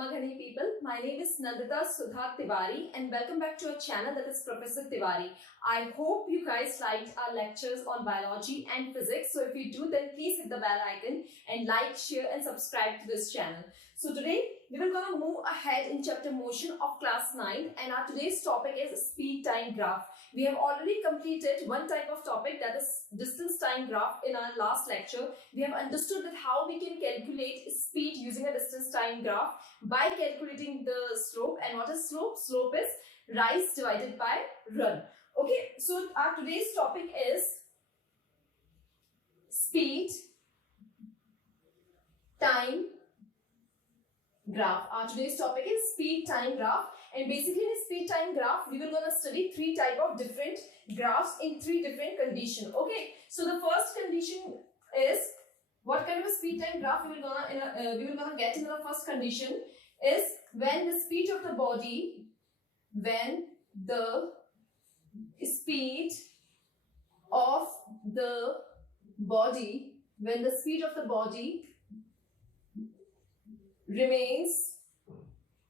Brahmaghani people. My name is Nandita Sudha Tiwari and welcome back to our channel, that is Professor Tiwari. I hope you guys liked our lectures on biology and physics. So if you do, then please hit the bell icon and like, share and subscribe to this channel. So today we will gonna move ahead in chapter motion of class 9 and our today's topic is speed time graph. We have already completed one type of topic, that is distance time graph, in our last lecture. We have understood that how we can calculate speed using a distance time graph by calculating the slope. And what is slope? Slope is rise divided by run. Okay, so our today's topic is speed time graph. Our today's topic is speed time graph, and basically in speed time graph we will gonna study three type of different graphs in three different conditions. Okay, so the first condition is what kind of a speed time graph we will gonna get in the first condition is when the speed of the body when the speed of the body remains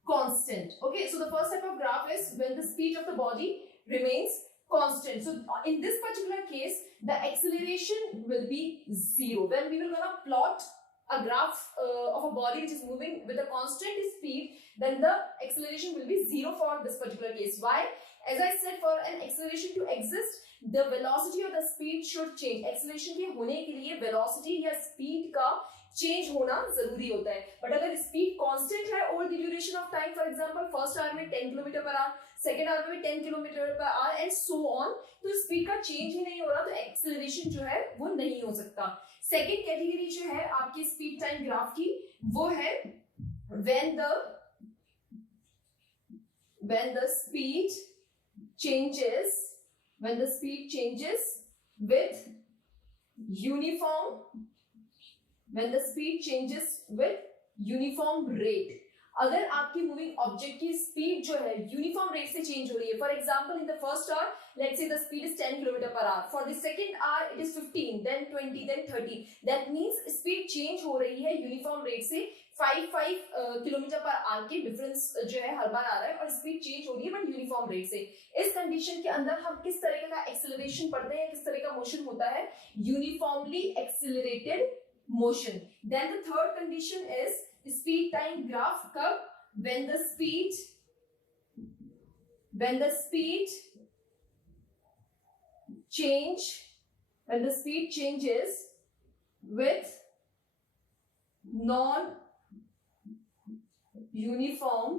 constant. Okay, so the first type of graph is when the speed of the body remains constant. So in this particular case, the acceleration will be zero. When we will gonna plot a graph of a body which is moving with a constant speed, then the acceleration will be zero for this particular case. Why? As I said, for an acceleration to exist, the velocity or the speed should change. Acceleration के होने के लिए velocity या speed का change होना जरूरी होता है. बट अगर स्पीड कांस्टेंट है over the duration of time, for example first hour में 10 kilometre per our, second hour में 10 kilometre per our and so on, तो स्पीड का चेंज ही नहीं हो रहा, तो एक्सेलरेशन जो है वो नहीं हो सकता. सेकंड कैटेगरी जो है आपकी स्पीड टाइम ग्राफ की, वो है when the speed changes with uniform rate. अगर आपकी मूविंग ऑब्जेक्ट की स्पीड जो है यूनिफॉर्म रेट से चेंज हो रही है, for example in the first hour let's say the speed is 10 kilometre per hour, for the second hour it is 15, then 20, then 30, that means speed change हो रही है यूनिफॉर्म रेट से. 5 kilometre per our के difference जो है हर बार आ रहा है और स्पीड चेंज हो रही है बट यूनिफॉर्म रेट से. इस कंडीशन के अंदर हम किस तरह का एक्सेलरेशन पढ़ते हैं, किस तरह का मोशन होता है? Uniformly accelerated motion. Then the third condition is speed time graph curve when the speed changes with non-uniform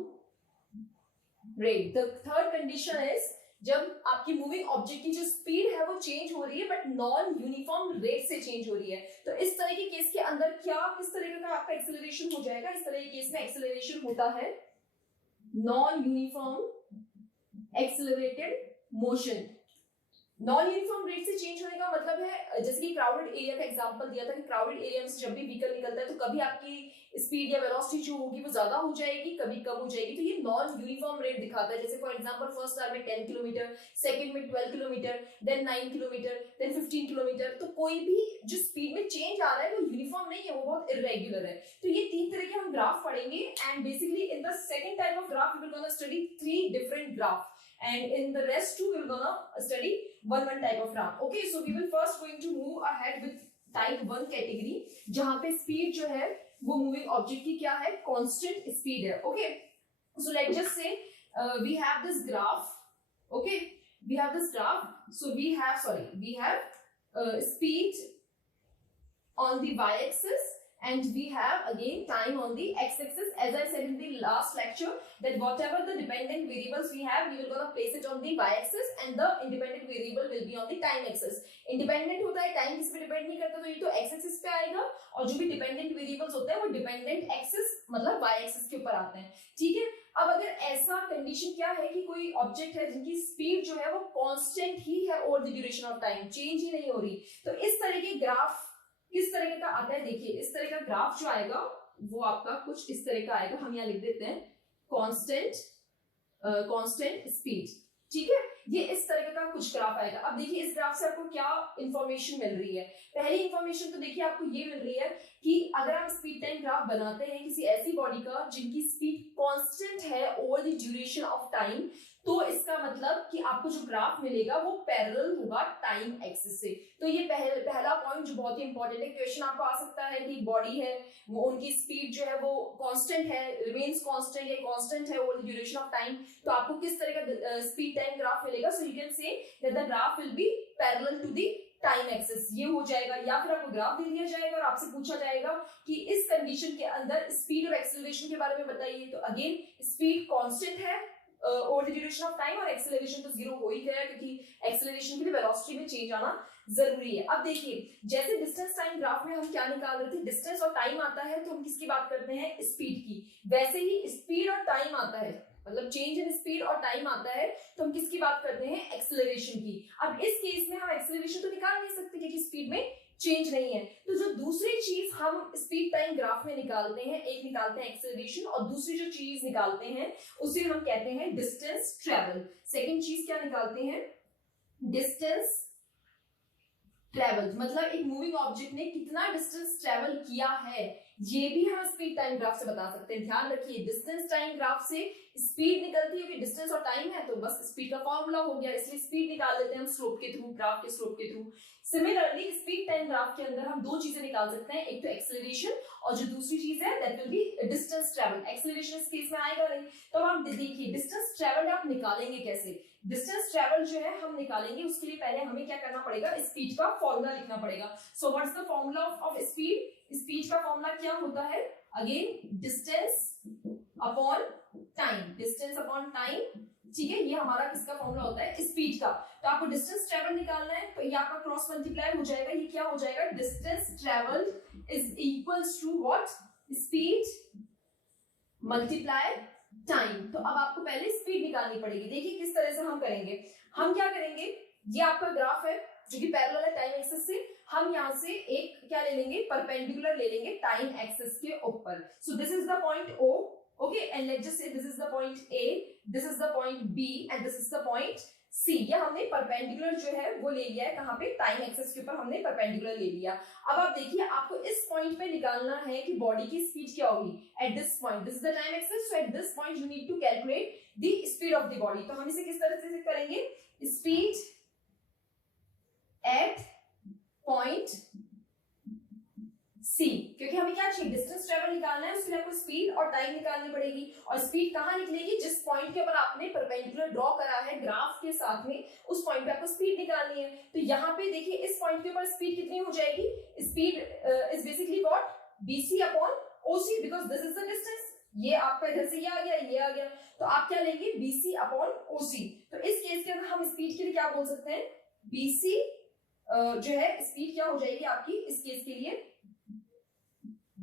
rate. The third condition is जब आपकी मूविंग ऑब्जेक्ट की जो स्पीड है वो चेंज हो रही है बट नॉन यूनिफॉर्म रेट से चेंज हो रही है. तो इस तरह के केस के अंदर किस तरह का आपका एक्सेलरेशन हो जाएगा? इस तरह के केस में एक्सेलरेशन होता है non uniform accelerated motion. Non uniform rate से चेंज होने का मतलब है, जैसे कि क्राउडेड एरिया का एग्जांपल दिया था कि क्राउडेड एरिया में से जब भी व्हीकल निकलता है तो कभी आपकी स्पीड या वेलोसिटी जो होगी वो ज्यादा हो जाएगी, कभी कम हो जाएगी. तो ये नॉन यूनिफॉर्म रेट दिखाता है. जैसे फॉर एग्जांपल फर्स्ट आवर में 10 किलोमीटर, सेकंड में 12 kilometre, then 9 kilometre, then 15 kilometre. तो कोई भी जो स्पीड में चेंज आ रहा है वो यूनिफॉर्म नहीं है, वो बहुत इरेगुलर है. तो ये तीन तरह के हम ग्राफ पढ़ेंगे and basically in the second type of graph we will gonna study 3 different graph and in the rest too we will gonna study one type of graph. Okay, so we will first going to move ahead with type 1 category, जहां पे speed जो है वो moving object की क्या है? constant speed है. Okay, so let's just say we have this graph. Okay, we have this graph. So we have speed on the y-axis and we have again time on the x-axis. As I said in the last lecture that whatever the dependent variables we have, we will gonna place it on the y-axis and the independent variable will be on the time axis. Independent होता है, time किस पे depend नहीं करता, तो ये तो x-axis पे आएगा और जो भी dependent variables होते हैं वो dependent axis मतलब y-axis के ऊपर आते हैं. ठीक है. अब अगर ऐसा कंडीशन क्या है कि कोई ऑब्जेक्ट है जिनकी स्पीड जो है वो कांस्टेंट ही है over the duration of time, change ही नहीं हो रही, तो इस तरह के ग्राफ किस तरह का आता है? देखिए इस तरह का ग्राफ जो आएगा वो आपका कुछ इस तरह का आएगा. हम यहाँ लिख देते हैं कांस्टेंट स्पीड. ठीक है. ये इस तरह का कुछ ग्राफ आएगा। अब देखिए इस ग्राफ से आपको क्या इंफॉर्मेशन मिल रही है। पहली इंफॉर्मेशन तो देखिए आपको ये मिल रही है कि अगर हम स्पीड टाइम ग्राफ बनाते हैं किसी ऐसी बॉडी का जिनकी स्पीड कांस्टेंट है over the duration of time, तो इसका मतलब कि आपको जो ग्राफ मिलेगा वो पैरेलल होगा टाइम एक्सिस से। तो ये पहला पॉइंट जो बहुत ही इंपॉर्टेंट है। क्वेश्चन आपको आ सकता है कि बॉडी है वो उनकी स्पीड जो है वो कांस्टेंट है, रिमेन्स कांस्टेंट या कांस्टेंट है over the duration of time, तो आपको किस तरह का स्पीड टाइम ग्राफ मिलेगा। So you can say that the graph will be parallel to the time axis, ये हो जाएगा। या फिर आपको ग्राफ दे दिया जाएगा और आपसे पूछा जाएगा कि इस कंडीशन के अंदर स्पीड और एक्सेलरेशन के बारे में बताइए। तो अगेन स्पीड कांस्टेंट है over the duration of time और एक्सेलरेशन तो जीरो हो ही गया क्योंकि एक्सेलरेशन के लिए वेलोसिटी में चेंज आना जरूरी है। अब देखिए जैसे डिस्टेंस टाइम ग्राफ में हम क्या निकाल रहे थे, डिस्टेंस और टाइम आता है तो हम किसकी बात करते हैं, स्पीड की। वैसे ही स्पीड और टाइम आता है, मतलब चेंज इन स्पीड और टाइम आता है तो हम किसकी बात करते हैं, एक्सेलरेशन की। अब इस केस में हम एक्सेलरेशन तो निकाल नहीं सकते क्योंकि स्पीड में चेंज नहीं है। तो जो दूसरी चीज हम स्पीड टाइम ग्राफ में निकालते हैं, एक निकालते हैं एक्सेलरेशन और दूसरी जो चीज निकालते हैं उसे हम कहते हैं डिस्टेंस ट्रेवल। सेकंड चीज क्या निकालते हैं, डिस्टेंस ट्रेवल, मतलब एक मूविंग ऑब्जेक्ट ने कितना डिस्टेंस ट्रेवल किया है ये भी हम स्पीड टाइम ग्राफ से बता सकते हैं। ध्यान रखिए डिस्टेंस टाइम ग्राफ से स्पीड निकलती है कि डिस्टेंस और टाइम है तो बस स्पीड का फॉर्मूला हो गया, इसलिए स्पीड निकाल लेते हैं हम स्लोप के थ्रू, ग्राफ के स्लोप के through. Similarly speed time graph के अंदर हम दो चीजें निकाल सकते हैं, एक तो एक्सेलरेशन और जो दूसरी चीज है that will be distance travel. Acceleration इस केस में आएगा नहीं, तो हम देखिए डिस्टेंस ट्रेवल आप निकालेंगे कैसे। डिस्टेंस ट्रेवल जो है हम निकालेंगे उसके लिए पहले हमें क्या करना पड़ेगा, स्पीड का फॉर्मूला लिखना पड़ेगा। So what's the formula of speed, speed का फॉर्मूला क्या होता है, again distance upon time, distance upon time, ठीक है। ये हमारा किसका फॉर्मूला होता है, स्पीड का। तो आपको डिस्टेंस ट्रेवल निकालना है तो ये आपका क्रॉस मल्टीप्लाई हो जाएगा, ये क्या हो जाएगा, distance travel is equals to what, speed multiply time. तो अब आपको पहले स्पीड निकालनी पड़ेगी। देखिए किस तरह से हम करेंगे, हम क्या करेंगे, ये आपका ग्राफ है जो कि पैरेलल है टाइम एक्सिस से, हम यहाँ से एक क्या ले लेंगे, परपेंडिकुलर ले लेंगे टाइम एक्सिस के ऊपर। सो this is the point O, okay, and let's just say this is the point A, this is the point B and this is the point C। ये हमने परपेंडिकुलर जो है वो ले लिया है, कहाँ पे, टाइम एक्सिस के ऊपर हमने परपेंडिकुलर ले लिया। अब आप देखिए आपको इस पॉइंट पे निकालना है कि बॉडी की स्पीड क्या होगी at this point, this is the time axis, so at this point you need to calculate the speed of the body. तो हम इसे किस तरह से करेंगे, स्पीड एट पॉइंट सी, क्योंकि हमें क्या चाहिए, डिस्टेंस ट्रेवल निकालना है, उसके लिए आपको स्पीड और टाइम निकालनी पड़ेगी। और स्पीड कहाँ निकलेगी, जिस पॉइंट के ऊपर आपने परपेंडिकुलर ड्रॉ करा है ग्राफ के साथ में, उस पॉइंट पे आपको स्पीड निकालनी है। तो यहाँ पे देखिए इस पॉइंट के ऊपर स्पीड कितनी हो जाएगी, speed is basically what, BC upon OC, because this is the distance. ये आपका इधर से ये आ गया, ये आ गया, तो आप क्या लेंगे, BC अपॉन OC। तो इस केस के अंदर हम स्पीड के लिए क्या बोल सकते हैं, BC जो है स्पीड क्या हो जाएगी आपकी इस केस के लिए,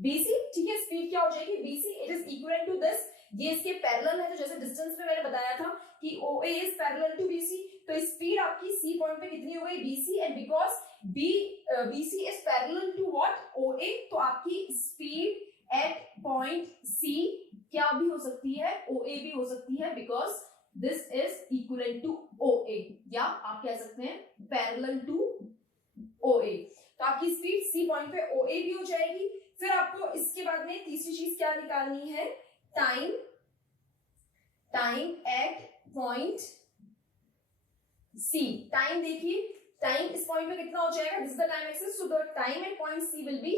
BC, ठीक है। स्पीड क्या हो जाएगी, BC, it is equal to this, ये इसके पैरेलल है। तो जैसे डिस्टेंस में मैंने बताया था कि OA is parallel to BC, तो स्पीड आपकी C पॉइंट पे कितनी हो गई, BC, and because BC is parallel to what, OA, तो आपकी स्पीड एट पॉइंट C क्या भी हो सकती है, OA भी हो सकती है, because this is equal to OA, या आप कह सकते हैं पैरेलल टू OA। तो आपकी स्पीड C पॉइंट पे OA भी हो जाएगी। फिर आपको इसके बाद में तीसरी चीज क्या निकालनी है, time, time at point C। Time देखिए, टाइम इस पॉइंट पे कितना हो जाएगा, this is the time axis, so the time at point C will be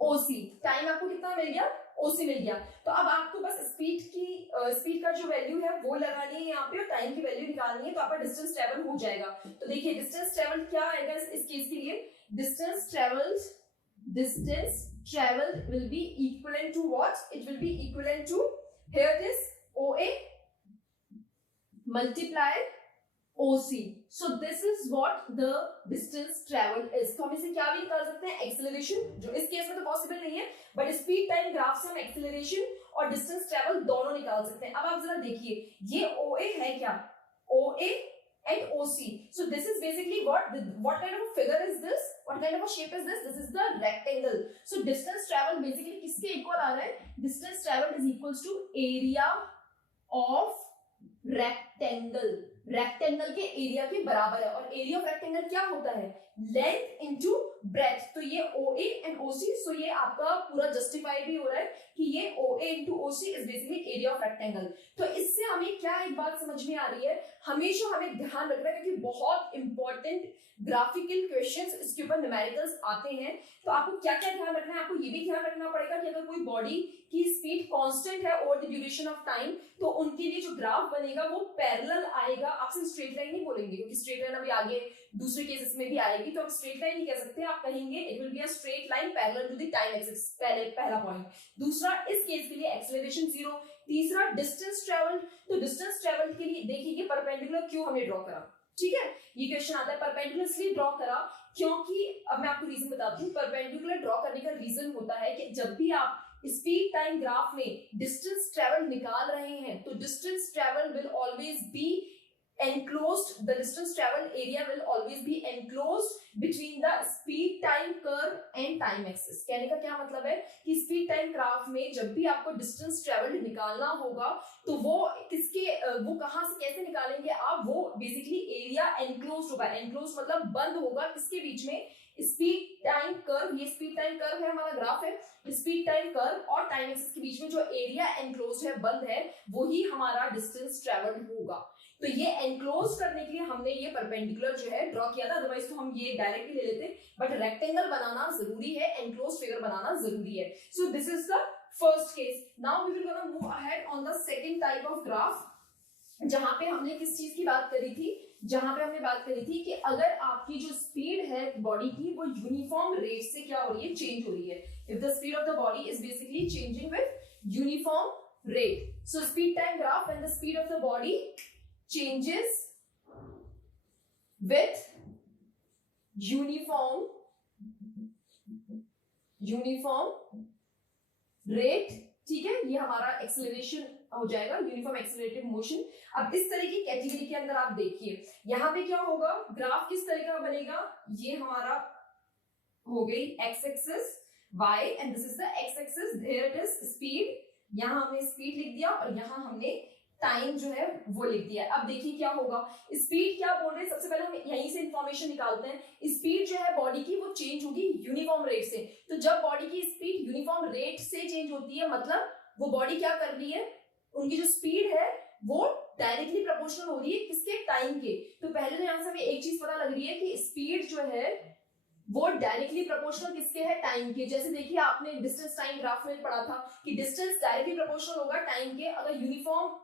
OC। Time आपको कितना मिल गया, OC मिल गया। तो अब आपको बस स्पीड का जो वैल्यू है वो लगानी है यहाँ पे और टाइम की वैल्यू निकालनी है, तो आपका डिस्टेंस ट्रेवल हो जाएगा। तो देखिए डिस्टेंस ट्रेवल क्या आएगा इस केस के लिए, distance travel will be equivalent to what, it will be equivalent to, here it is OA multiply OC, so this is what the distance traveled is। तो हम इसे क्या भी निकाल सकते हैं, एक्सेलरेशन, जो इस केस में तो पॉसिबल नहीं है, बट स्पीड टाइम ग्राफ से हम एक्सेलरेशन और डिस्टेंस ट्रेवल दोनों निकाल सकते हैं। अब आप जरा देखिए ये OA है क्या, OA and OC, so this is basically what kind of a figure is this, what kind of a shape is this, this is the rectangle। so distance travel basically किसके इक्वल आ रहा है, distance travel is equals to area of rectangle। Rectangle के area के बराबर है, और area of rectangle क्या होता है, लेंथ इनटू ब्रेथ। तो ये OA एंड OC, सो ये आपका पूरा जस्टिफाई भी हो रहा है कि ये OA into OC is basically area of rectangle. तो इससे हमें क्या एक बात समझ में आ रही है, हमेशा हमें ध्यान रखना है क्योंकि बहुत इंपॉर्टेंट ग्राफिकल क्वेश्चंस इसके ऊपर न्यूमेरिकल्स आते हैं। तो आपको क्या क्या ध्यान रखना है, आपको ये भी ध्यान रखना पड़ेगा कि अगर कोई बॉडी की स्पीड कांस्टेंट है over the duration of time, तो उनके लिए जो ग्राफ बनेगा वो पैरेलल आएगा। आप सिर्फ स्ट्रेट लाइन नहीं बोलेंगे क्योंकि स्ट्रेट लाइन अभी आगे दूसरे केसेस में भी आएगी, तो आप स्ट्रेट लाइन नहीं कह सकते, आप कहेंगे it will be a straight line parallel to the time axis, पहला पॉइंट। दूसरा, इस केस के लिए एक्सेलरेशन 0। तीसरा, डिस्टेंस ट्रेवल्ड। तो डिस्टेंस ट्रेवल्ड के लिए देखिए ये परपेंडिकुलर क्यों हमने ड्रॉ करा, ठीक है, ये क्वेश्चन आता है परपेंडिकुलर इसलिए ड्रॉ करा क्योंकि, अब मैं आपको रीजन बताती हूँ, परपेंडिकुलर ड्रॉ करने का रीजन होता है कि जब भी आप स्पीड टाइम ग्राफ में डिस्टेंस ट्रेवल निकाल रहे हैं तो distance travel will always be enclosed, the distance travel area will always be enclosed between the speed time curve and time axis। कहने का क्या मतलब है कि स्पीड टाइम ग्राफ में जब भी आपको डिस्टेंस ट्रेवल्ड निकालना होगा तो वो किसके, वो कहां से कैसे निकालेंगे आप, वो बेसिकली एरिया एनक्लोज होगा। एनक्लोज मतलब बंद होगा किसके बीच में, स्पीड टाइम कर्व, ये स्पीड टाइम कर्व है हमारा ग्राफ है, स्पीड टाइम कर्व और टाइम एक्सिस के बीच में जो एरिया एनक्लोज है, बंद है, वही हमारा डिस्टेंस ट्रेवल्ड होगा। तो ये एनक्लोज करने के लिए हमने ये परपेंडिकुलर जो है ड्रॉ किया था, अदरवाइज तो हम ये डायरेक्टली ले लेते, बट रेक्टेंगल बनाना जरूरी है, एनक्लोज फिगर बनाना जरूरी है। So this is the first case. Now we will gonna move ahead on the second type of graph, जहां पे हमने किस चीज की बात करी थी, जहां पे हमने बात करी थी कि अगर आपकी जो स्पीड है बॉडी की वो यूनिफॉर्म रेट से क्या हो रही है, चेंज हो रही है। If the speed of the body is basically changing with uniform rate, so speed time graph when the speed of the body changes with uniform rate, ठीक है, ये हमारा एक्सेलरेशन हो जाएगा, यूनिफॉर्म एक्सेलरेटेड मोशन। अब इस तरह की कैटेगरी के अंदर आप देखिए यहाँ पे क्या होगा, ग्राफ किस तरह का बनेगा, ये हमारा हो गई x axis y and this is the x axis, there it is speed, यहाँ हमने स्पीड लिख दिया और यहाँ हमने टाइम जो है वो लिख दिया। अब देखिए क्या होगा, स्पीड क्या बोल रहे हैं, सबसे पहले हम यहीं से इंफॉर्मेशन निकालते हैं। स्पीड जो है बॉडी की वो चेंज होगी यूनिफॉर्म रेट से। तो जब बॉडी की स्पीड यूनिफॉर्म रेट से चेंज होती है मतलब वो बॉडी क्या कर रही है, उनकी जो स्पीड है वो डायरेक्टली प्रोपोर्शनल हो रही है किसके, टाइम के। तो पहले तो यहाँ से हमें एक चीज पता लग रही है कि स्पीड जो है वो डायरेक्टली प्रोपोर्शनल किसके है, टाइम के। जैसे देखिए आपने डिस्टेंस टाइम ग्राफ में पढ़ा था कि डिस्टेंस डायरेक्टली प्रोपोर्शनल होगा टाइम के। अगर यूनिफॉर्म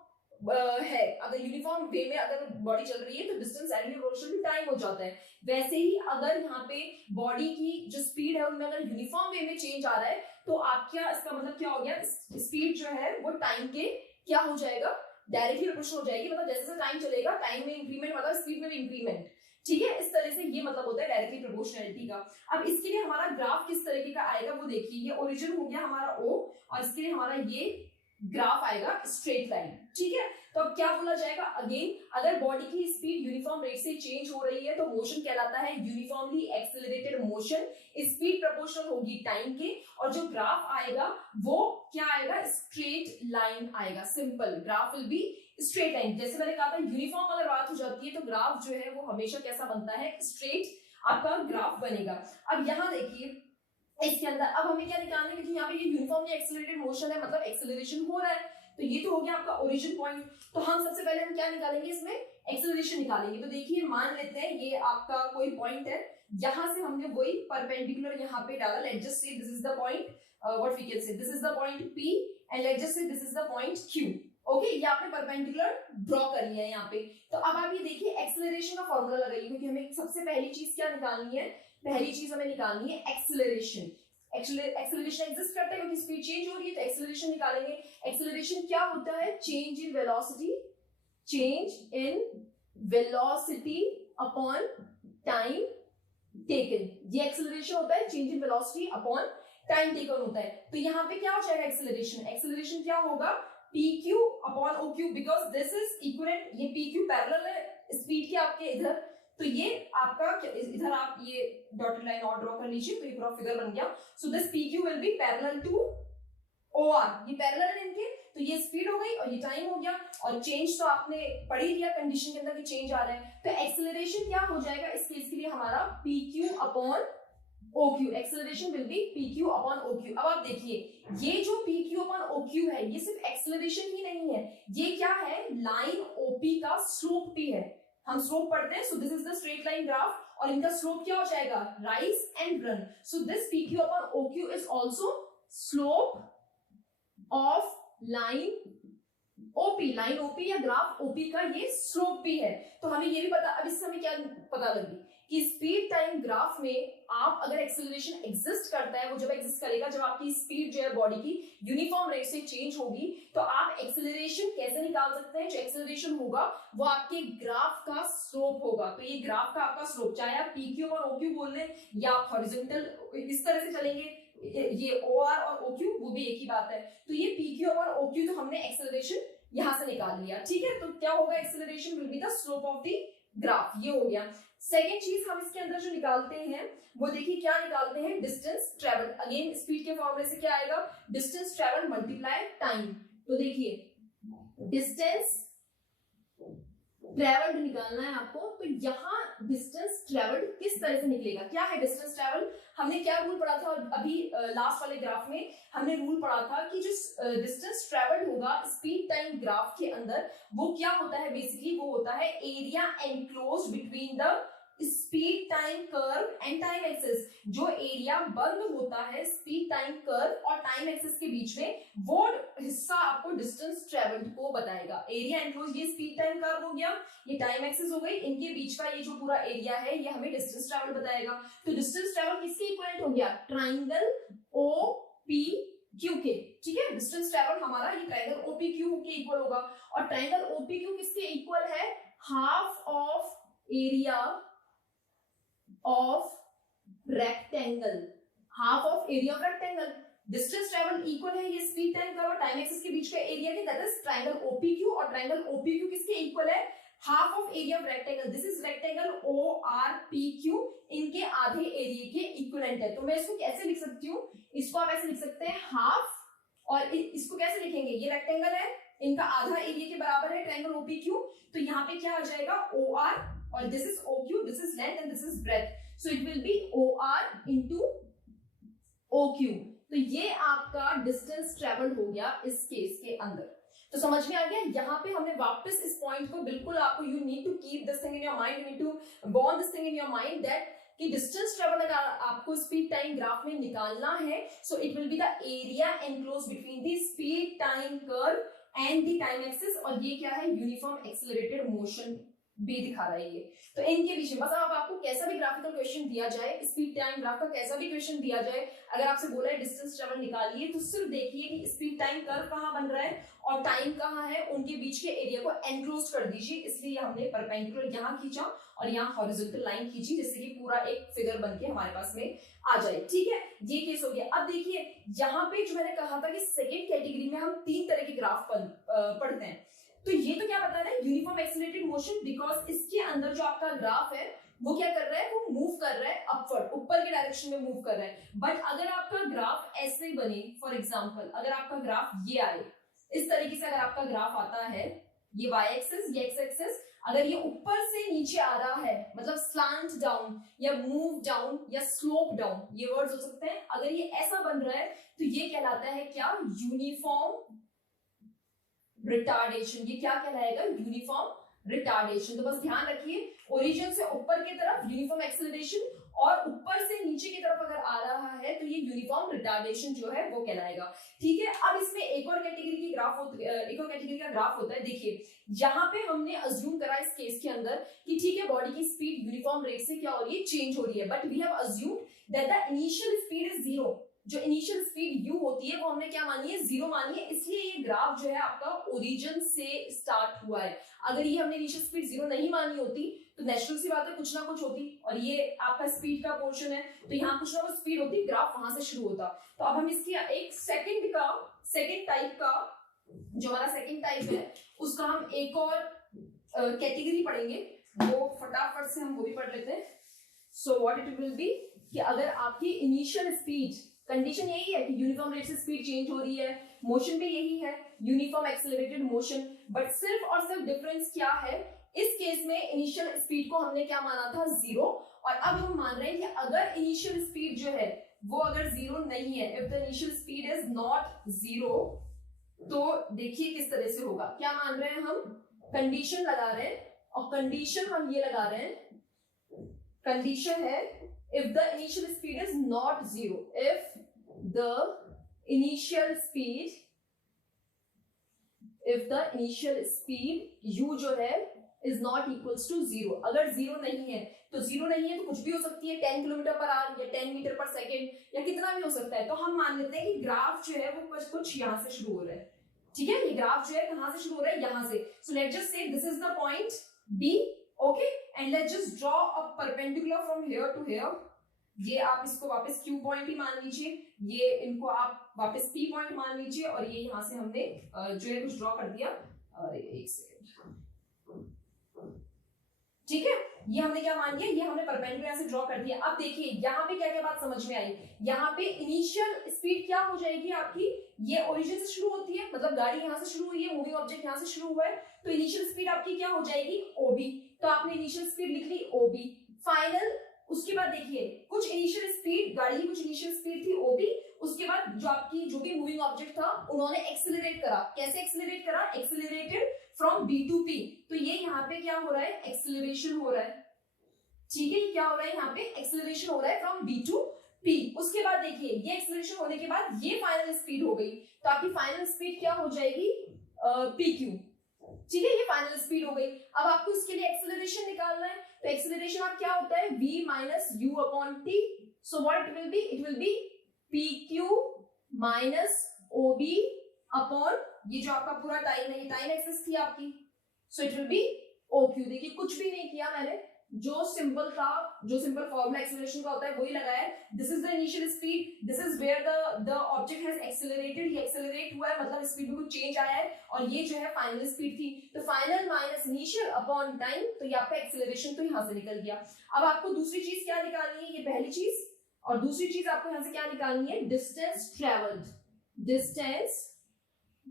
है, अगर यूनिफॉर्म वे में अगर बॉडी चल रही है तो distance directly proportional to time हो जाता है। वैसे ही अगर यहाँ पे बॉडी की जो स्पीड है उनमें अगर यूनिफॉर्म वे में चेंज आ रहा है तो आप क्या, इसका मतलब क्या हो गया, स्पीड जो है वो टाइम के क्या हो जाएगा, डायरेक्टली प्रोपोर्शनल हो जाएगी। मतलब जैसे जैसे टाइम चलेगा टाइम में इंक्रीमेंट मतलब स्पीड में भी इंक्रीमेंट, ठीक है, इस तरह से ये मतलब होता है डायरेक्टली प्रोपोर्शनलिटी का। अब इसके लिए हमारा ग्राफ किस तरीके का आएगा वो देखिए, ये ओरिजिन हो गया हमारा O और इसके लिए हमारा ये ग्राफ आएगा स्ट्रेट लाइन, ठीक है। तो अब क्या बोला जाएगा, अगेन अगर बॉडी की स्पीड यूनिफॉर्म रेट से चेंज हो रही है तो मोशन कहलाता है uniformly accelerated motion. Speed proportional होगी टाइम के और जो ग्राफ आएगा वो क्या आएगा, स्ट्रेट लाइन आएगा। Simple, graph will be straight line. जैसे मैंने कहा था यूनिफॉर्म अगर बात हो जाती है तो ग्राफ जो है वो हमेशा कैसा बनता है, स्ट्रेट आपका ग्राफ बनेगा। अब यहाँ देखिए इसके अंदर अब हमें क्या निकालना है, क्योंकि यहाँ पे ये यूनिफॉर्मली एक्सेलरेटेड मोशन है मतलब एक्सेलरेशन हो रहा है, तो ये तो हो गया आपका ओरिजिन पॉइंट। तो हम सबसे पहले हम क्या निकालेंगे, इसमें एक्सेलरेशन निकालेंगे। तो देखिए मान लेते हैं ये आपका कोई पॉइंट है, यहाँ से हमने वही परपेंडिकुलर यहाँ पे डाला, let's just say this is the point, what we can say this is the point P and let's just say this is the point Q। Okay, ये आपने परपेंडिकुलर ड्रॉ कर लिया है यहाँ पे। तो अब आप ये देखिए एक्सेलरेशन का फॉर्मूला लगाइए, क्योंकि हमें सबसे पहली चीज क्या निकालनी है, पहली चीज हमें निकालनी है एक्सेलरेशन। एक्सेलरेशन एग्जिस्ट करता है क्योंकि स्पीड चेंज हो रही है, तो एक्सेलरेशन निकालेंगे। एक्सेलरेशन क्या होता है, change in velocity upon time taken. ये एक्सेलरेशन होता है, change in velocity upon time taken होता है। तो यहाँ पे क्या हो जाएगा एक्सेलरेशन, एक्सेलरेशन क्या होगा, PQ upon OQ, because this is equivalent, ये PQ पैरेलल है स्पीड के आपके इधर, तो ये आपका इधर आप ये डॉटेड लाइन और ड्रॉ कर लीजिए, तो ये पूरा फिगर बन गया। So this PQ will be parallel to OR, ये पैरेलल है इनके, तो ये स्पीड हो गई और ये टाइम हो गया, और चेंज तो आपने पढ़ ही लिया कंडीशन के अंदर कि चेंज आ रहा है। तो एक्सेलरेशन क्या हो जाएगा इस केस के लिए हमारा PQ upon OQ, acceleration will be PQ upon OQ। अब आप देखिए ये जो PQ अपॉन OQ है ये सिर्फ एक्सेलरेशन ही नहीं है, ये क्या है, लाइन OP का स्लोप भी है। हम स्लोप पढ़ते हैं, सो this is the straight line graph, और इनका स्लोप क्या हो जाएगा, rise and run. So this PQ upon OQ is also slope of line OP, line OP या ग्राफ OP का ये स्लोप भी है। तो हमें ये भी पता, अब इससे हमें क्या पता लगी कि स्पीड टाइम ग्राफ में आप अगर एक्सेलरेशन एग्जिस्ट करता है, वो जब एग्जिस्ट करेगा जब आपकी स्पीड जो है बॉडी की यूनिफॉर्म रेट से चेंज होगी, तो आप एक्सेलरेशन कैसे निकाल सकते हैं, जो एक्सेलरेशन होगा वो आपके ग्राफ का स्लोप होगा। तो ये ग्राफ का आपका स्लोप, चाहे आप PQ और OQ बोल लें या आप हॉरिजॉन्टल इस तरह से चलेंगे, ये OR और OQ वो भी एक ही बात है। तो ये PQ और OQ तो हमने एक्सेलरेशन यहां से निकाल लिया, ठीक है। तो क्या होगा, acceleration will be the slope of the graph, ये हो गया। सेकेंड चीज हम इसके अंदर जो निकालते हैं वो देखिए क्या निकालते हैं, डिस्टेंस ट्रेवल। अगेन स्पीड के फॉर्मूले से क्या आएगा, डिस्टेंस ट्रेवल मल्टीप्लाई टाइम। तो देखिए डिस्टेंस ट्रेवल्ड निकालना है आपको, तो यहाँ डिस्टेंस ट्रेवल्ड किस तरह से निकलेगा, क्या है डिस्टेंस ट्रेवल, हमने क्या रूल पढ़ा था अभी लास्ट वाले ग्राफ में, हमने रूल पढ़ा था कि जो डिस्टेंस ट्रेवल्ड होगा स्पीड टाइम ग्राफ के अंदर, वो क्या होता है, बेसिकली वो होता है area enclose between the speed time curve and time axis. जो एरिया बंद होता है स्पीड टाइम कर्व और टाइम एक्सिस के बीच में, वो हिस्सा आपको डिस्टेंस ट्रेवल्ड को बताएगा। एरिया एनक्लोज ये स्पीड टाइम कर्व हो गया, ये टाइम एक्सिस हो गई, इनके बीच का ये जो पूरा एरिया है ये हमें डिस्टेंस ट्रेवल्ड बताएगा। तो डिस्टेंस ट्रेवल किसके इक्विवेलेंट हो गया, ट्राइंगल OPQ के, ठीक है। डिस्टेंस ट्रेवल हमारा ये ट्राइंगल OPQ के इक्वल होगा, और ट्राइंगल OPQ किसके इक्वल है, half of area of rectangle, half of area of rectangle. Distance travel equal है ये स्पीड टाइम कर्व और टाइम एक्सिस के बीच का एरिया के, दैट इज ट्रायंगल OPQ, और ट्रायंगल OPQ किसके इक्वल है, half of area of rectangle, this is rectangle ORPQ, इनके आधे एरिया के इक्विवेलेंट है। तो मैं इसको कैसे लिख सकती हूँ, इसको आप ऐसे लिख सकते हैं हाफ, और इसको कैसे लिखेंगे, ये रेक्टेंगल है, इनका आधा एरिया के बराबर है ट्रायंगल OPQ, तो यहाँ पे क्या आ जाएगा OR, और this is OQ, this is length and this is breadth, so it will be OR into OQ। तो ये आपका डिस्टेंस ट्रेवल्ड हो गया इस केस के अंदर। तो समझ में आ गया, यहाँ पे हमने वापस इस पॉइंट को बिल्कुल आपको, you need to keep this thing in your mind, you need to born this thing in your mind that कि डिस्टेंस ट्रेवल अगर आपको स्पीड टाइम ग्राफ में निकालना है, so it will be the area enclose between the speed time curve and the time axis, और ये क्या है, यूनिफॉर्म एक्सेलरेटेड मोशन भी दिखा रहा है ये। तो इनके बीच में बस अब आपको कैसा भी ग्राफिकल क्वेश्चन दिया जाए, स्पीड टाइम ग्राफ का कैसा भी क्वेश्चन दिया जाए, अगर आपसे बोला है डिस्टेंस ट्रेवल निकालिए, तो सिर्फ देखिए कि स्पीड टाइम कर्व कहाँ बन रहा है और टाइम कहाँ है, उनके बीच के एरिया को एनक्लोज कर दीजिए। इसलिए हमने परपेंडिकुलर यहाँ खींचा और यहाँ हॉरिजॉन्टल लाइन खींची, जिससे कि पूरा एक फिगर बन के हमारे पास में आ जाए, ठीक है। ये केस हो गया। अब देखिए यहाँ पे जो मैंने कहा था कि सेकेंड कैटेगरी में हम 3 तरह के ग्राफ पढ़ते हैं, तो ये तो क्या बता रहा है, यूनिफॉर्म एक्सेलरेटेड मोशन, बिकॉज इसके अंदर जो आपका ग्राफ है वो क्या कर रहा है, वो मूव कर रहा है अपवर्ड, ऊपर के डायरेक्शन में मूव कर रहा है। बट अगर आपका ग्राफ ऐसे बने, फॉर एग्जांपल अगर आपका ग्राफ ये आए, इस तरीके से अगर आपका ग्राफ आता है, ये y एक्सिस, ये x एक्सिस, अगर ये ऊपर से नीचे आ रहा है, मतलब स्लांट डाउन या मूव डाउन या स्लोप डाउन, ये वर्ड्स हो सकते हैं, अगर ये ऐसा बन रहा है तो ये कहलाता है क्या, यूनिफॉर्म रिटार्डेशन। ये क्या कहलाएगा, यूनिफॉर्म रिटार्डेशन। तो बस ध्यान रखिए, ओरिजिन से ऊपर की तरफ यूनिफॉर्म एक्सेलरेशन, और ऊपर से नीचे की तरफ अगर आ रहा है तो ये यूनिफॉर्म रिटार्डेशन जो है वो कहलाएगा, ठीक है। अब इसमें एक और कैटेगरी की ग्राफ एक और कैटेगरी का ग्राफ होता है। देखिए यहाँ पे हमने अज्यूम करा इस केस के अंदर कि ठीक है बॉडी की स्पीड यूनिफॉर्म रेट से क्या हो रही है, चेंज हो रही है, but we have assumed that the initial speed is 0। जो इनिशियल स्पीड u होती है वो हमने क्या मानी है, 0 मानी है, इसलिए ये ग्राफ जो है आपका ओरिजिन से स्टार्ट हुआ है। अगर ये हमने इनिशियल स्पीड 0 नहीं मानी होती तो नेचुरल सी बात है कुछ ना कुछ होती, और ये आपका स्पीड का पोर्शन है तो यहाँ कुछ ना कुछ स्पीड होती, ग्राफ वहां से शुरू होता। तो अब हम इसकी एक सेकंड टाइप का जो हमारा सेकंड टाइप है उसका हम एक और कैटेगरी पढ़ेंगे, वो फटाफट से हम वो भी पढ़ लेते हैं। So what it will B कि अगर आपकी इनिशियल स्पीड कंडीशन यही है कि यूनिफॉर्म रेट से स्पीड चेंज हो रही है, मोशन पे यही है यूनिफॉर्म एक्सेलरेटेड मोशन, बट सिर्फ और सिर्फ डिफरेंस क्या है, इस केस में इनिशियल स्पीड को हमने क्या माना था 0, और अब हम मान रहे हैं कि अगर इनिशियल स्पीड जो है वो अगर 0 नहीं है, if the initial speed is not 0, तो देखिए किस तरह से होगा। क्या मान रहे हैं हम, कंडीशन लगा रहे हैं, और कंडीशन हम ये लगा रहे हैं, कंडीशन है if the initial speed is not 0, if the initial speed u जो है is not equals to 0, अगर 0 नहीं है तो 0 नहीं है तो कुछ भी हो सकती है, 10 किलोमीटर पर आवर या 10 मीटर पर सेकेंड या कितना भी हो सकता है। तो हम मान लेते हैं कि ग्राफ जो है वो कुछ यहाँ से शुरू हो रहा है, ठीक है, ये ग्राफ जो है कहाँ से शुरू हो रहा है, यहाँ से। So let's just say this is the point B, okay, and let's just draw a perpendicular from here to here. ये आप इसको वापस Q पॉइंट ही मान लीजिए, ये इनको आप वापस P पॉइंट मान लीजिए, और ये यहाँ से हमने जो है कुछ ड्रॉ कर दिया। एक सेकेंड, ठीक है, ये हमने क्या मान लिया, ये हमने परपेंडिकुलर से ड्रॉ कर दिया। अब देखिए यहाँ पे क्या क्या बात समझ में आई, यहाँ पे इनिशियल स्पीड क्या हो जाएगी आपकी, ये ओरिजिन से शुरू होती है, मतलब गाड़ी यहाँ से शुरू हुई है, मूविंग ऑब्जेक्ट यहाँ से शुरू हुआ है, तो इनिशियल स्पीड आपकी क्या हो जाएगी OB, तो आपने इनिशियल स्पीड लिख ली OB। फाइनल, उसके बाद देखिए कुछ इनिशियल स्पीड, गाड़ी की कुछ इनिशियल स्पीड थी OB, उसके बाद जो आपकी जो भी मूविंग ऑब्जेक्ट था उन्होंने एक्सेलरेट करा, कैसे एक्सेलरेट करा, accelerated from B to P, तो ये यहाँ पे क्या हो रहा है, एक्सेलरेशन हो रहा है, ठीक है, क्या हो रहा है यहाँ पे, एक्सेलरेशन हो रहा है फ्रॉम B टू P। उसके बाद देखिए ये एक्सेलरेशन होने के बाद ये फाइनल स्पीड हो गई, तो आपकी फाइनल स्पीड क्या हो जाएगी PQ, ठीक है, ये फाइनल स्पीड हो गई। अब आपको इसके लिए एक्सेलरेशन निकालना है, तो एक्सेलरेशन आप क्या होता है, V minus U upon T, so what it will B PQ minus OB upon ये जो आपका पूरा टाइम है, ये टाइम एक्सिस थी आपकी, सो इट विल बी OQ। देखिए कुछ भी नहीं किया मैंने, जो सिंपल था, जो सिंपल फॉर्मूला एक्सेलरेशन का होता है वही लगाया। This is the initial speed, this is where the object has accelerated, ये एक्सेलरेट हुआ है, मतलब स्पीड में कुछ चेंज आया है, और ये जो है फाइनल स्पीड थी, तो final minus initial upon time, तो ये आपका एक्सेलरेशन तो यहाँ से निकल गया। अब आपको दूसरी चीज क्या निकालनी है, ये पहली चीज, और दूसरी चीज आपको यहाँ से क्या निकालनी है, डिस्टेंस ट्रेवल्ड, डिस्टेंस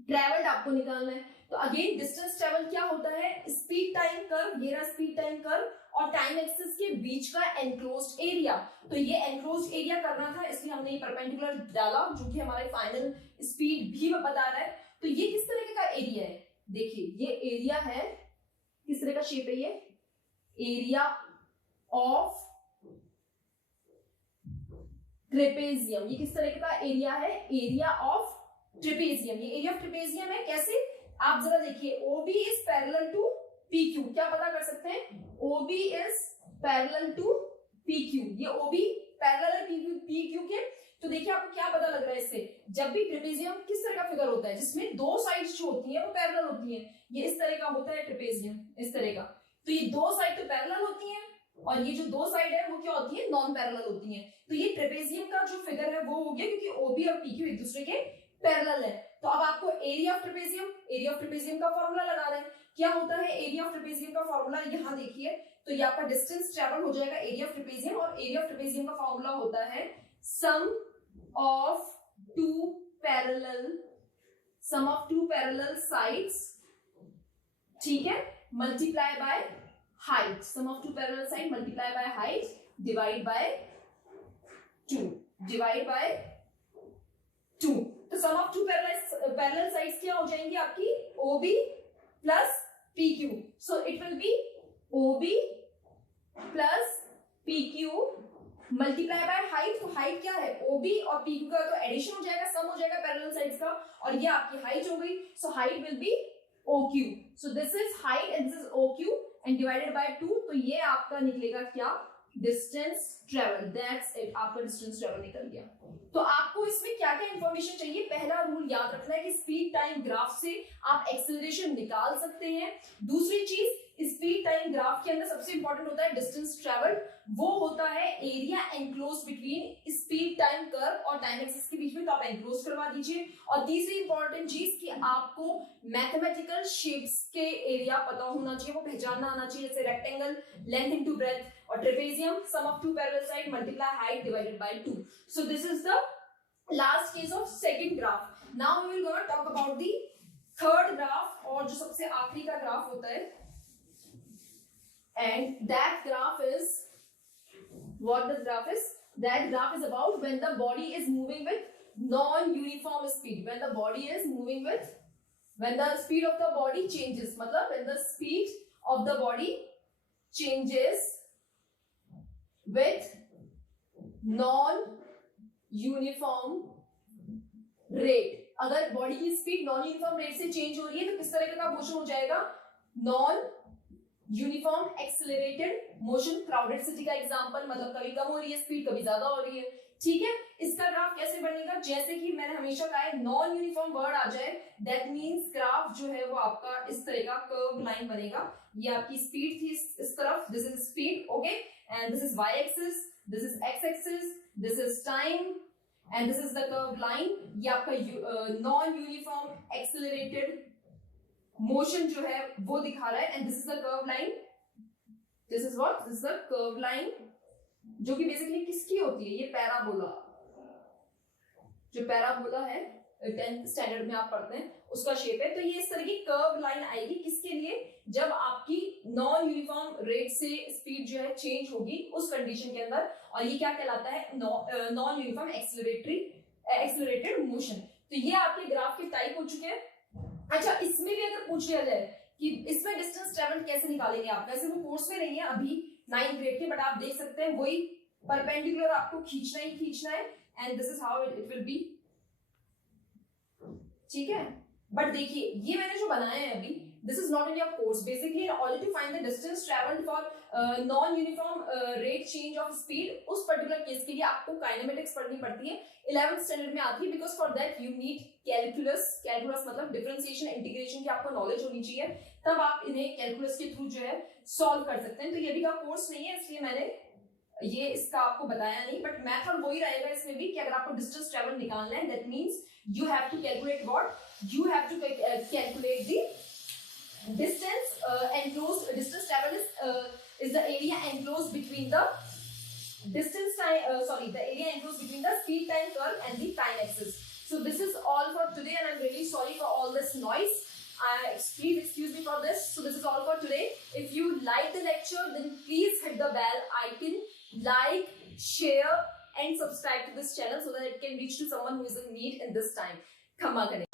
ट्रेवल्ड आपको निकालना है। तो अगेन डिस्टेंस ट्रेवल क्या होता है, स्पीड टाइम कर्व, ये रहा स्पीड टाइम कर्व और टाइम एक्सिस के बीच का एनक्लोज्ड एरिया, तो ये एनक्लोज्ड एरिया करना था, इसलिए हमने ये परपेंडिकुलर डाला जो कि हमारे फाइनल स्पीड भी बता रहा है। तो ये किस तरह का एरिया है, देखिए ये एरिया है, किस तरह का शेप है, ये एरिया ऑफ ट्रेपेजियम, ये किस तरह का एरिया है, एरिया ऑफ ट्रेपेजियम, ये एरिया ऑफ ट्रेपेजियम है। कैसे, आप जरा देखिए, OB is parallel to PQ, क्या पता कर सकते हैं, OB is parallel to PQ, ये OB पैरेलल है PQ के। तो देखिए आपको क्या पता लग रहा है इससे, जब भी ट्रेपेजियम किस तरह का फिगर होता है जिसमें दो साइड्स जो होती हैं वो पैरेलल होती हैं, ये इस तरह का होता है ट्रेपेजियम, इस तरह का, तो ये दो साइड तो पैरेलल होती हैं, और ये जो दो साइड है वो क्या होती है, नॉन पैरेलल होती हैं। तो ये ट्रेपेजियम का जो फिगर है वो हो गया, क्योंकि OB और PQ एक दूसरे के पैरेलल है। तो अब आपको एरिया ऑफ ट्रेपेजियम का फॉर्मूला लगा रहे हैं। क्या होता है एरिया ऑफ ट्रेपेजियम का फॉर्मूला, यहाँ देखिए, तो ये आपका डिस्टेंस ट्रेवल हो जाएगा एरिया ऑफ ट्रेपेजियम, और एरिया ऑफ ट्रेपेजियम का फॉर्मूला होता है sum of two parallel sides, ठीक है, multiply by height, sum of two parallel side multiply by height divide by 2। तो sum of two parallel sides क्या हो जाएंगी आपकी, OB plus PQ, so it will B OB plus PQ multiply by height. तो height क्या है, OB और PQ का तो एडिशन हो जाएगा, सम हो जाएगा पैरेलल साइड्स का, और ये आपकी हाइट हो गई, so height will be OQ, so this is height and this is OQ and divided by 2, तो ये आपका निकलेगा क्या, डिस्टेंस ट्रेवल, दैट्स इट, आपका डिस्टेंस ट्रेवल निकल गया। तो आपको इसमें क्या क्या इंफॉर्मेशन चाहिए, पहला रूल याद रखना है कि स्पीड टाइम ग्राफ से आप एक्सेलरेशन निकाल सकते हैं। दूसरी चीज, स्पीड टाइम ग्राफ के अंदर सबसे इंपॉर्टेंट होता है डिस्टेंस ट्रेवल, वो होता है area enclose between speed time curve और टाइम एक्सिस के बीच में, तो आप एनक्लोज करवा दीजिए। और तीसरी इंपॉर्टेंट चीज कि आपको मैथमेटिकल शेप्स के एरिया पता होना चाहिए, वो पहचानना आना चाहिए, जैसे रेक्टेंगल, लेंथ इनटू ब्रेथ, और trapezium, sum of two parallel side multiply height divided by 2। So this is the last case of second graph. Now we will gonna talk about the third graph, और जो सबसे आखिरी का graph होता है, and that graph is what the graph is. That graph is about when the body is moving with non-uniform speed. When the body is moving with, when the speed of the body changes, मतलब when the speed of the body changes with non-uniform rate. अगर body की speed non uniform rate से change हो रही है तो किस तरह का मोशन हो जाएगा? Non uniform accelerated motion. Crowded city का एग्जांपल, मतलब कभी कम हो रही है स्पीड, कभी ज्यादा हो रही है. ठीक है, इसका ग्राफ कैसे बनेगा? जैसे कि मैंने हमेशा कहा है, नॉन यूनिफॉर्म वर्ड आ जाए दैट मींस ग्राफ जो है वो आपका इस तरह का कर्व लाइन बनेगा. ये आपकी स्पीड थी इस तरफ, this is speed, okay, and this is y axis, this is x axis, this is time and this is the curve line. ये आपका नॉन यूनिफॉर्म एक्सेलरेटेड मोशन जो है वो दिखा रहा है, and this is the curve line. This is what? This is the curve line, जो कि बेसिकली किसकी होती है? ये पैराबोला, जो पैराबोला है 10th स्टैंडर्ड में आप पढ़ते हैं उसका शेप है. तो ये इस तरह की कर्व लाइन आएगी. किसके लिए? जब आपकी नॉन यूनिफॉर्म रेट से स्पीड जो है चेंज होगी उस कंडीशन के अंदर, और ये क्या कहलाता है? Non uniform accelerated motion. तो ये आपके ग्राफ के टाइप हो चुके हैं. अच्छा, इसमें भी अगर पूछ लिया जाए कि इसमें डिस्टेंस ट्रेवल कैसे निकालेंगे आप, वैसे वो कोर्स में नहीं है अभी 9th ग्रेड के, बट आप देख सकते हैं वही परपेंडिकुलर आपको खींचना ही खींचना है, and this is how it will B. ठीक है, बट देखिए ये मैंने जो बनाया है अभी, this is not in your course. Basically already find the distance travelled for non uniform rate change of speed. उस पर्टिकुलर केस के लिए आपको काइनेमेटिक्स पढ़नी पड़ती है, 11th स्टैंडर्ड में आती है, because for that you need calculus. Calculus मतलब डिफरेंशिएशन इंटीग्रेशन की आपको नॉलेज होनी चाहिए, तब आप इन्हें कैलकुलस के थ्रू जो है सॉल्व कर सकते हैं. तो ये भी का कोर्स नहीं है, इसलिए मैंने ये इसका आपको बताया नहीं, बट मेथड वही रहेगा इसमें भी कि अगर आपको डिस्टेंस ट्रेवल निकालना है, that means you have to calculate what? You have to calculate the distance enclosed. Distance travel is the area enclosed between the distance time. The area enclosed between the speed time curve and the time axis. So this is all for today, and I'm really sorry for all this noise. Please excuse me for this. So this is all for today. If you like the lecture, then please hit the bell icon, like, share, and subscribe to this channel so that it can reach to someone who is in need in this time. Khamma kare.